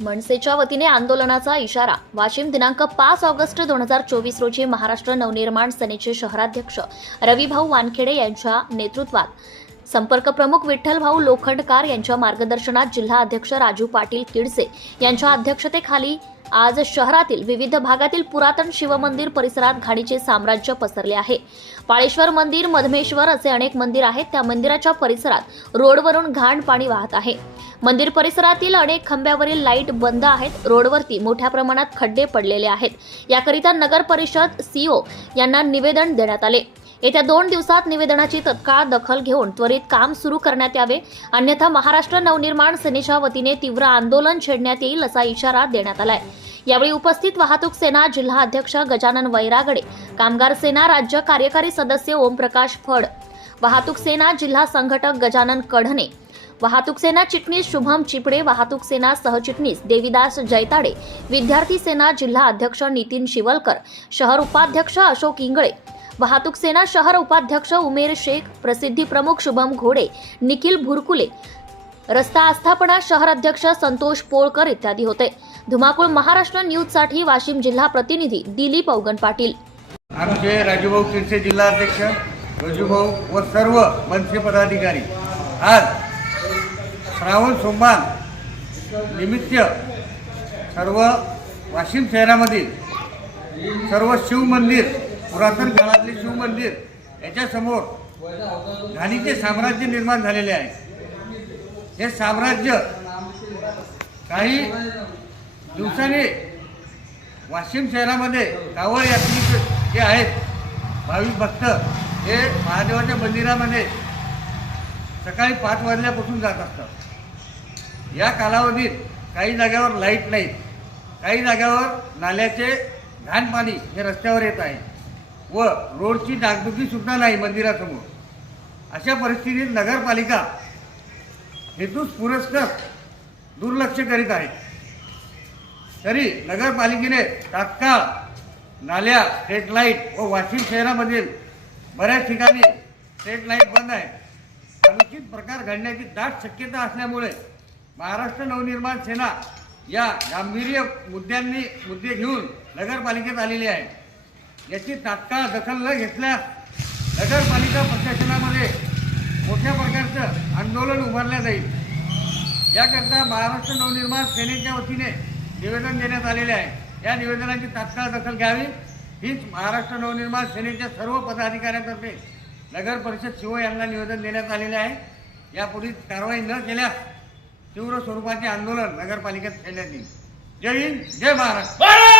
मनसेच्या वतीने आंदोलनाचा इशारा. वाशिम दिनांक पाच ऑगस्ट दोन हजार चोवीस रोजी महाराष्ट्र नवनिर्माण सेनेचे शहराध्यक्ष रविभाऊ वानखेडे यांच्या नेतृत्वात संपर्क प्रमुख विठ्ठल भाऊ लोखंडकार यांच्या मार्गदर्शनात जिल्हा अध्यक्ष राजू पाटील किडसे यांच्या अध्यक्षतेखाली आज शहरातील विविध भागातील पुरातन शिवमंदिर परिसरात घाणीचे साम्राज्य पसरले आहे. पाळेश्वर मंदिर मधमेश्वर असे अनेक मंदिर आहेत. त्या मंदिराच्या परिसरात रोडवरून घाण पाणी वाहत आहे. मंदिर परिसरातील अनेक खांब्यावरील लाइट बंद आहेत. रोडवरती मोठ्या प्रमाणात खड्डे पडलेले आहेत. याकरिता नगर परिषद सीओ यांना निवेदन देण्यात आले. येत्या दोन दिवसात निवेदनाची तत्काळ दखल घेऊन त्वरित काम सुरू करण्यात यावे. अन्यथा महाराष्ट्र नवनिर्माण सेनेच्या वतीने तीव्र आंदोलन छेडण्यात येईल असा इशारा देण्यात आलाय. यावेळी उपस्थित वाहतूक सेना जिल्हा अध्यक्ष गजानन वैरागडे कामगार सेना राज्य कार्यकारी सदस्य ओमप्रकाश फड वाहतूक सेना जिल्हा संघटक गजानन कढणे वाहतूक सेना चिटणीस शुभम चिपडे वाहतूक सेना सहचिटणीस देविदास जैताडे विद्यार्थी सेना जिल्हा अध्यक्ष नितीन शिवलकर शहर उपाध्यक्ष अशोक इंगळे वाहतूक सेना शहर उपाध्यक्ष उमेर शेख प्रसिद्धी प्रमुख शुभम घोडे निखिल भुरकुले रस्ता आस्थापना शहर अध्यक्ष संतोष पोळकर इत्यादी होते. धुमाकूळ महाराष्ट्र न्यूजसाठी वाशिम जिल्हा प्रतिनिधी दिलीप अवगण पाटील. आमचे राजूभाऊ किरसे जिल्हाध्यक्ष राजूभाऊ व सर्व मनसे पदाधिकारी आज श्रावण सोमवार निमित्त सर्व वाशिम शहरामधील सर्व शिव मंदिर पुरातन काळातले शिवमंदिर याच्यासमोर घाणीचे साम्राज्य निर्माण झालेले आहे. हे साम्राज्य काही दिवसांनी वाशिम शहरामध्ये कावड यात्री जे आहेत भाविक भक्त हे महादेवाच्या मंदिरामध्ये सकाळी पाच वाजल्यापासून जात असतात. या कालावधीत काही जाग्यावर लाइट नाहीत काही जाग्यावर नाल्याचे घाण पाणी हे रस्त्यावर येत आहे. व रोडची डागडुगी सुद्धा नाही मंदिरासमोर. अशा परिस्थितीत नगरपालिका हेतूस पुरस्कार दुर्लक्ष करीत आहे. तरी नगरपालिकेने तात्काळ नाल्या स्ट्रीट लाइट व वाशिम शहरामधील बऱ्याच ठिकाणी स्ट्रीट लाइट बंद आहे. अनुचित प्रकार घडण्याची दाट शक्यता असल्यामुळे महाराष्ट्र नवनिर्माण सेना या गांभीर्य मुद्द्यांनी मुद्दे घेऊन नगरपालिकेत आलेली आहे. याची तात्काळ दखल न घेतल्यास नगरपालिका प्रशासनामध्ये मोठ्या प्रकारचं आंदोलन उभारलं जाईल. याकरता महाराष्ट्र नवनिर्माण सेनेच्या वतीने निवेदन देण्यात आलेले आहे. या निवेदनाची तात्काळ दखल घ्यावी. हीच महाराष्ट्र नवनिर्माण सेनेच्या सर्व पदाधिकाऱ्यांतर्फे नगर परिषद शिव यांना निवेदन देण्यात आलेले आहे. यापुढील कारवाई न केल्यास तीव्र स्वरूपाचे आंदोलन नगरपालिकेत छेडण्यात येईल जय हिंद जय महाराष्ट्र.